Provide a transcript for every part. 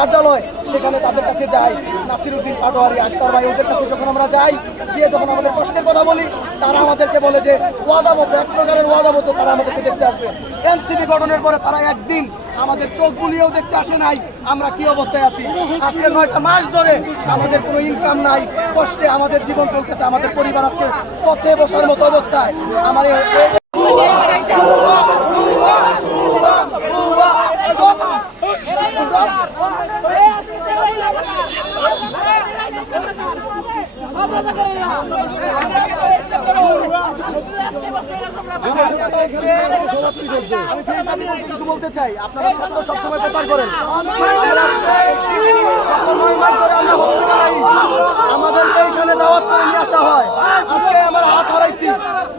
কার্যালয়, সেখানে তাদের কাছে যাই। নাসিরুদ্দিন পাটোয়ারি, আক্তার ভাই, ওদের কাছে যখন আমরা যাই, গিয়ে যখন আমাদের কষ্টের কথা বলি, তারা আমাদেরকে বলে যে ওয়াদাবত এক প্রকারের ওয়াদাবত তারা আমাদেরকে দেখতে আসবে। এনসিপি গঠনের পরে তারা একদিন আমাদের চোখ বুলিয়েও দেখতে আসে নাই, আমরা কি অবস্থায় আছি? আজকে নয়টা মাস ধরে আমাদের কোনো ইনকাম নাই, কষ্টে আমাদের জীবন চলতেছে, আমাদের পরিবার আজকে পথে বসার মতো অবস্থায়। আমার আপনারা সবসময় প্রচার করেন মাস ধরে আমরা। আমাদেরকে এখানে দাওয়াত করে নিয়ে আসা হয় আজকে আমার হাত হারাইছি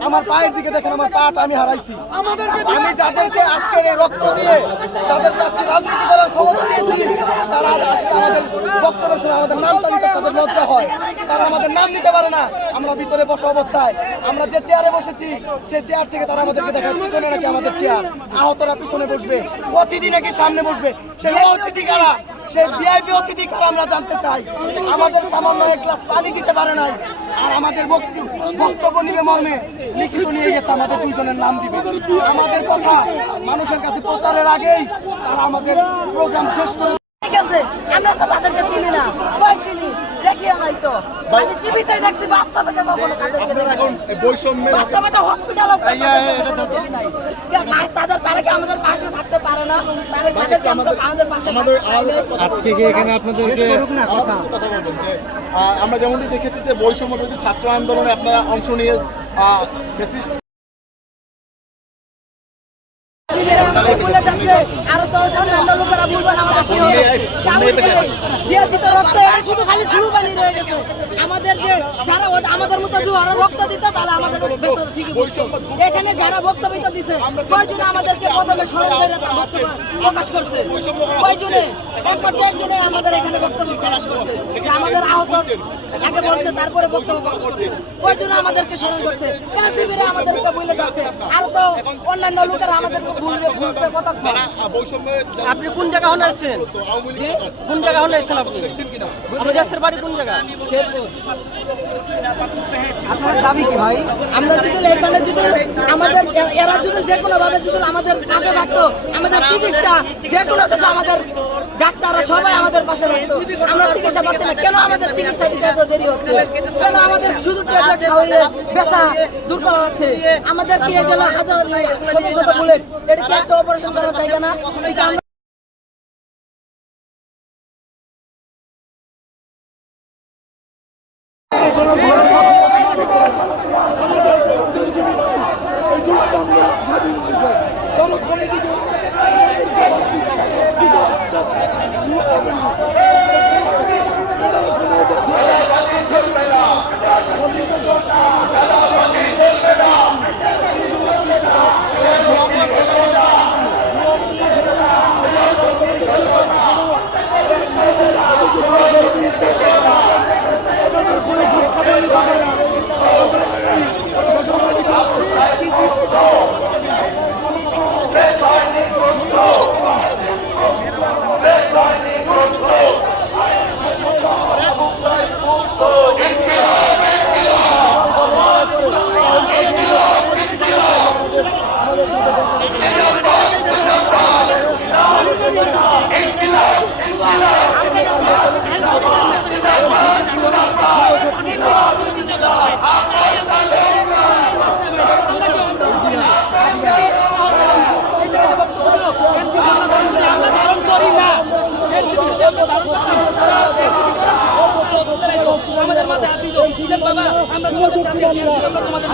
আমার পায়ের দিকে দেখেন, আমার পাটা আমি হারাইছি। আমি যাদেরকে আজকের এই রক্ত দিয়ে, যাদেরকে আজকে রাজনীতি করার ক্ষমতা দিয়েছি, তারা আজকে আমাদের বক্তব্যের সময় আমাদের নাম তালিকা তাদের লজ্জা হয়। তারা আমাদের নাম নিতে পারে না। আমরা ভিতরে বসা অবস্থায়, আমরা যে চেয়ারে বসেছি, সে চেয়ার থেকে তারা আমাদেরকে দেখায়, পিছনে নাকি আমাদের চেয়ার আহতরা পিছনে বসবে, অতিথি নাকি সামনে বসবে? সেই অতিথি কারা? সেই ভিআইপি অতিথি আমরা জানতে চাই। আমাদের সামান্য এক গ্লাস পানি দিতে পারে নাই। আর আমাদের বক্তব্য নিবে মর্মে লিখিত নিয়ে গেছে, আমাদের দুইজনের নাম দিবে। আমাদের কথা মানুষের কাছে প্রচারের আগেই তারা আমাদের প্রোগ্রাম শেষ করে ঠিক আছে আমরা তো তাদেরকে চিনি না। কই চিনি? দেখিও নাই তো। আমি টিভিতে দেখছি বাস্তবে তো কখনো তাদেরকে। বাস্তবে তো হসপিটালও তাদের তারা কি আমাদের পাশে থাকতে পারে না? তারা তাদেরকে আমরা আমাদের পাশে। আজকে কি এখানে আপনাদেরকে কথা। বলবেন যে আমরা যেমনটি দেখেছি যে বৈষম্য ছাত্র আন্দোলনে আপনারা অংশ নিয়ে ফেসিস্ট ভুলে যাচ্ছে আরও তো অন্যান্য লোকেরা বলবেন আমাদের কি হবে দিয়েছি তো রক্ত শুধু খালি শুরু রয়ে গেছে। আমাদের যে যারা আমাদের মতো জোয়ারে রক্ত দিত তাহলে আমাদের ভেতর ঠিকই বুঝতো। এখানে যারা বক্তব্য দিছে কয়জনে আমাদেরকে প্রথমে স্মরণ করে তার বক্তব্য প্রকাশ করছে? কয়জনে? একমাত্র একজনে আমাদের এখানে বক্তব্য প্রকাশ করছে যে আমাদের আহত আগে বলছে তারপরে বক্তব্য প্রকাশ করছে। কয়জনে আমাদেরকে স্মরণ করছে? এনসিবিরা আমাদেরকে বলে যাচ্ছে। আর তো অন্যান্য লোকেরা আমাদেরকে ভুলবে ভুলবে কতক্ষণ? আপনি কোন জায়গা যে কোন জায়গা হলে এসেছেন আপনি? আমাদের বাড়ি কোন জায়গা? শেরপুর। আপনার দাবি কি ভাই? আমরা যদি এখানে যদি আমাদের এরা যদি যে কোনো ভাবে যদি আমাদের পাশে থাকতো আমাদের চিকিৎসা যে কোনো কিছু আমাদের ডাক্তাররা সবাই আমাদের পাশে থাকতো। আমরা চিকিৎসা পাচ্ছি না। কেন আমাদের চিকিৎসা দিতে এত দেরি হচ্ছে? কেন আমাদের শুধু ট্যাবলেট খাওয়াইয়ে ব্যথা দূর করা হচ্ছে? আমাদের কি এই হাজার নাই, শত শত বুলেট? এটা কি একটা অপারেশন করা জায়গা না? আমরা আমাদের মাথায় হাত দিত বাবা আমরা তোমাদের আছি আমরা তোমাদের